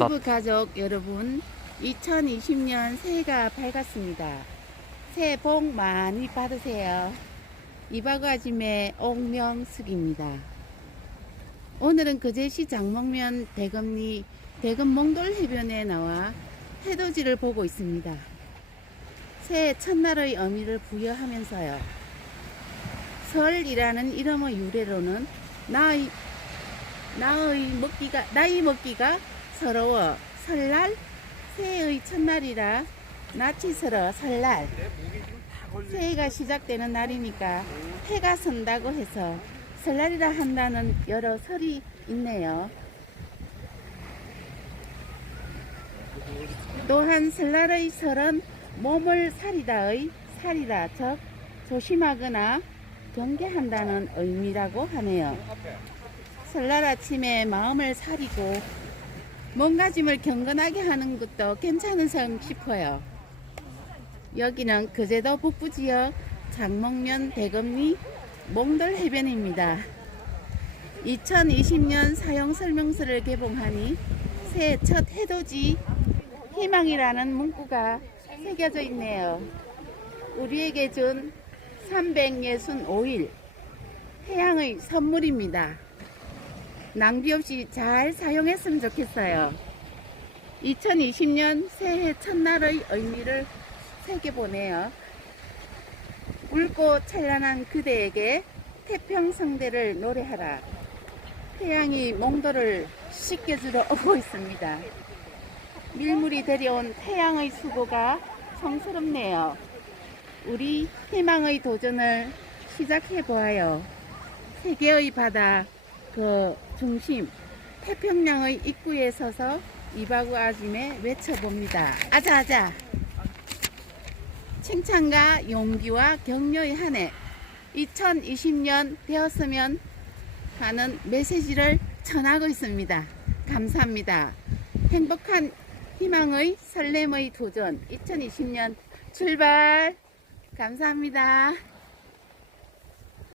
유튜브 가족 여러분, 2020년 새해가 밝았습니다. 새해 복 많이 받으세요. 이바가짐의 옥명숙입니다. 오늘은 거제시 장목면 대금리 대금 몽돌 해변에 나와 해돋이를 보고 있습니다. 새해 첫날의 의미를 부여하면서요. 설이라는 이름의 유래로는 나의 나의 먹기가 나이 먹기가 서러워 설날 새해의 첫날이라 낯이 설어 설날 새해가 시작되는 날이니까 해가 선다고 해서 설날이라 한다는 여러 설이 있네요. 또한 설날의 설은 몸을 살이다의 살이다 즉 조심하거나 경계한다는 의미라고 하네요. 설날 아침에 마음을 사리고 몸가짐을 경건하게 하는 것도 괜찮은 섬 싶어요. 여기는 거제도 북부 지역 장목면 대금리 몽돌 해변입니다. 2020년 사용 설명서를 개봉하니 새해 첫 해돋이 희망이라는 문구가 새겨져 있네요. 우리에게 준 365일 태양의 선물입니다. 낭비 없이 잘 사용했으면 좋겠어요. 2020년 새해 첫날의 의미를 새겨보네요. 붉고 찬란한 그대에게 태평성대를 노래하라. 태양이 몽돌을 씻겨주러 오고 있습니다. 밀물이 데려온 태양의 수고가 성스럽네요. 우리 희망의 도전을 시작해 보아요. 세계의 바다 그 중심 태평양의 입구에 서서 이바구 아짐에 외쳐봅니다. 아자아자. 칭찬과 용기와 격려의 한 해 2020년 되었으면 하는 메시지를 전하고 있습니다. 감사합니다. 행복한 희망의 설렘의 도전 2020년 출발 감사합니다.